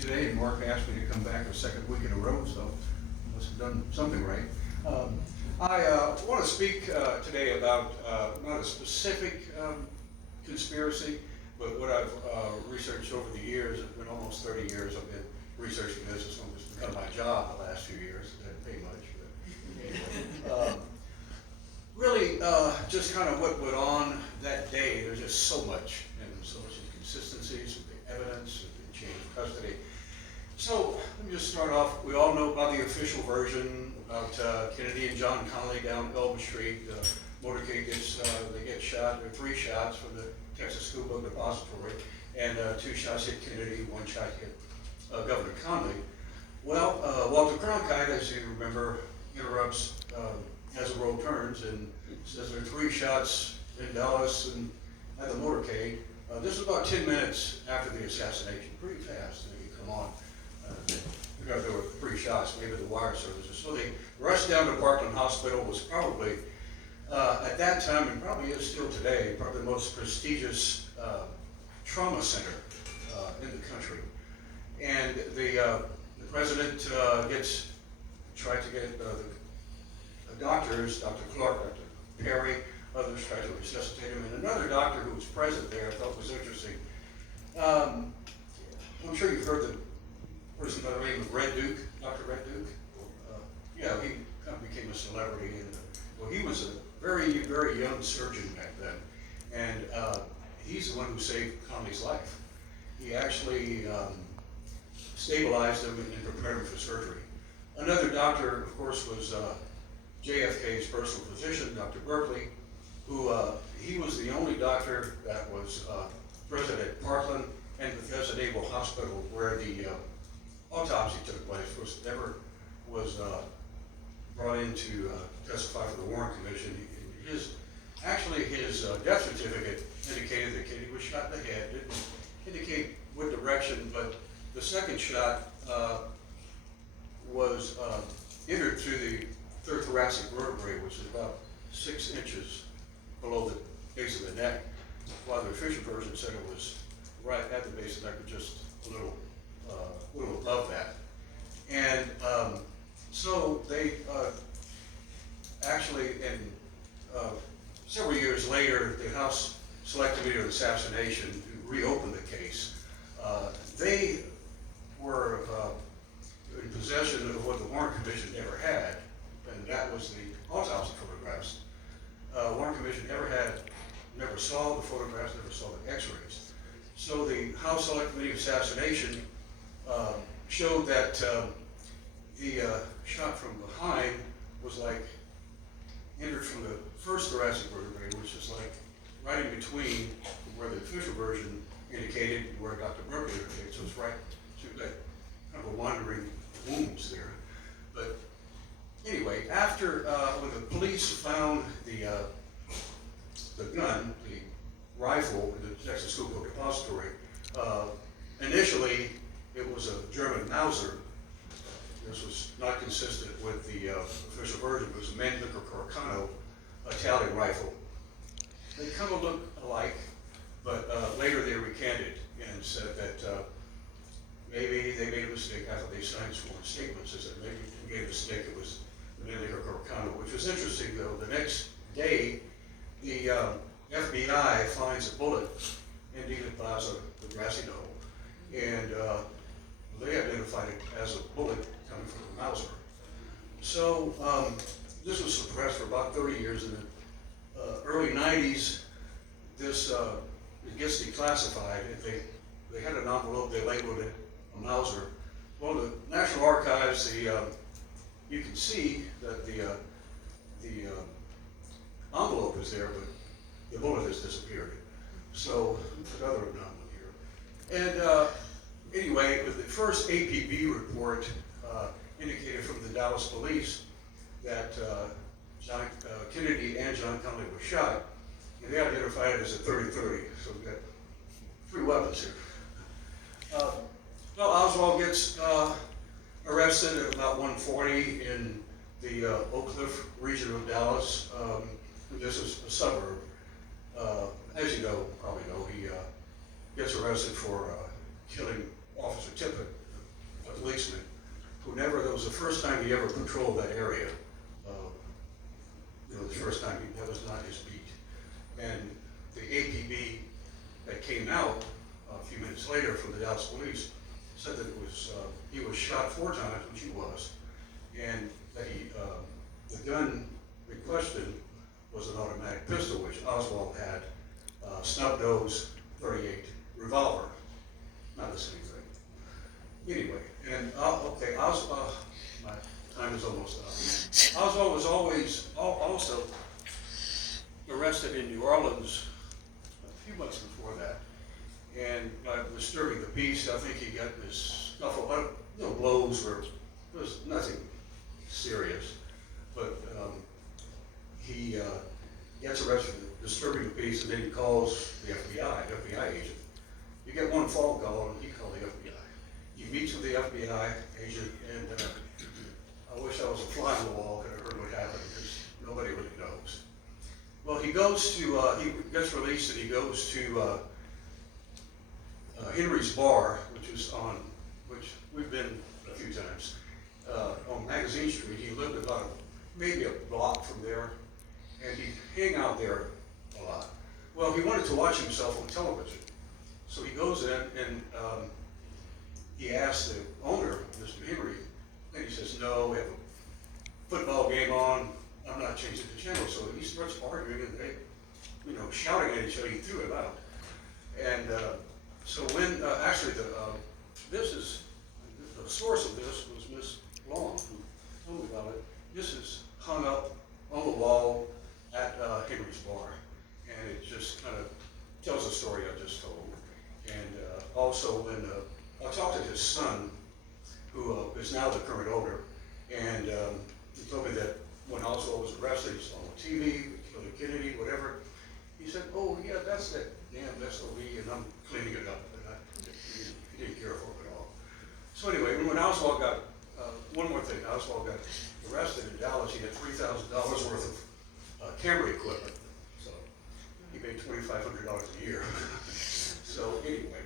today, and Mark asked me to come back a second week in a row, so I must have done something right. I want to speak today about not a specific conspiracy, but what I've researched over the years. It's been almost 30 years I've been researching this. It's almost become my job the last few years. It didn't pay much, but anyway. Really, just kind of what went on that day. There's just so much, and so much inconsistencies with the evidence, with the chain of custody. So let me just start off. We all know about the official version about Kennedy and John Connally down Elm Street. Motorcade gets, they get shot. There are 3 shots from the Texas School Book Depository, and 2 shots hit Kennedy, 1 shot hit Governor Connally. Well, Walter Cronkite, as you remember, interrupts as the road turns and says there are 3 shots in Dallas and at the motorcade. This is about 10 minutes after the assassination, pretty fast. You come on. Because there were 3 shots, maybe the wire services. So they rushed down to Parkland Hospital. Was probably, at that time, and probably is still today, probably the most prestigious trauma center in the country. And the president tried to get the doctors, Dr. Clark, Dr. Perry, others tried to resuscitate him. And another doctor who was present there I thought was interesting. I'm sure you've heard the person by the name of Red Duke, Dr. Red Duke. Yeah, he kind of became a celebrity. And, well, he was a very, very young surgeon back then. And he's the one who saved Connally's life. He actually stabilized him and prepared him for surgery. Another doctor, of course, was JFK's personal physician, Dr. Berkeley, who he was the only doctor that was present at Parkland and Bethesda Naval Hospital where the autopsy took place. Never was brought in to testify for the Warren Commission. His death certificate indicated that Kennedy was shot in the head. Didn't indicate what direction, but the second shot was entered through the third thoracic vertebrae, which is about 6 inches below the base of the neck, while the official version said it was right at the base of the neck, but just a little above that. And so they actually, several years later, the House Select Committee on Assassination reopened the case. They were in possession of what the Warren Commission never had, and that was the autopsy photographs. Warren Commission never saw the photographs, never saw the x-rays. So the House Select Committee of Assassination showed that the shot from behind was like entered from the first thoracic vertebrae, which is like right in between where the official version indicated where Dr. Berkeley indicated. So it's right through that kind of a wandering wounds there. But anyway, after when the police found the gun, the rifle in the Texas School Book Depository, initially it was a German Mauser. This was not consistent with the official version. It was a Mannlicher Carcano Italian rifle. They kind of look alike, but later they recanted and said that maybe they made a mistake after they signed sworn statements. They said maybe they made a mistake. It was the Mannlicher Carcano, which was interesting though. The next day, the FBI finds a bullet in Dealey Plaza, the grassy knoll, and they identified it as a bullet coming from the Mauser. So this was suppressed for about 30 years. In the early 90s, this it gets declassified. They had an envelope, they labeled it a Mauser. Well, the National Archives, you can see that the envelope is there, but the bullet has disappeared. So another anomaly here. And anyway, with the first APB report indicated from the Dallas police that John Kennedy and John Connally were shot, and they identified it as a 30-30. So we've got 3 weapons here. Well, Oswald gets arrested at about 1:40 in the Oak Cliff region of Dallas. This is a suburb. As you know, probably know, he gets arrested for killing Officer Tippett, policeman who never, that was the first time he ever patrolled that area. The first time, that was not his beat. And the APB that came out a few minutes later from the Dallas police said that it was, he was shot 4 times, which he was, and that the gun requested was an automatic pistol, which Oswald had, snub nose 38 revolver, not the same thing. Anyway, and okay, Oswald, my time is almost up. Oswald was always also arrested in New Orleans a few months before that, and disturbing the peace. I think he got this scuffle, blows, or it was nothing serious, but he gets arrested for disturbing the peace, and then he calls the FBI agent. You get one phone call, and he called the FBI. He meets with the FBI agent, and I wish I was a fly on the wall, could have heard what happened, because nobody really knows. Well, he goes to, he gets released, and he goes to Henry's Bar, which we've been a few times, on Magazine Street. He lived about maybe a block from there, and he'd hang out there a lot. Well, he wanted to watch himself on television, so he goes in and he asks the owner, Mr. Henry, and he says, "No, we have a football game on. I'm not changing the channel." So he starts arguing, and they, shouting at each other. He threw it out, and so when actually the source of this was Miss Long, who told me about it. This is hung up on the wall at Henry's Bar, and it just kind of tells the story I just told. And also when I talked to his son, who is now the current owner, and he told me that when Oswald was arrested, he saw on TV, Killer Kennedy, whatever. He said, "Oh yeah, that's that damn SOB, and I'm cleaning it up." And he didn't care for it at all. So anyway, when Oswald got, one more thing, Oswald got arrested in Dallas. He had $3,000 worth of camera equipment, so he paid $2,500 a year. So anyway,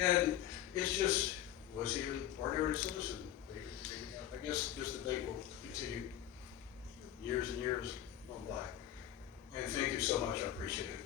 and it's just, was he an ordinary citizen? Maybe not. I guess this debate will continue years and years on by. And thank you so much, I appreciate it.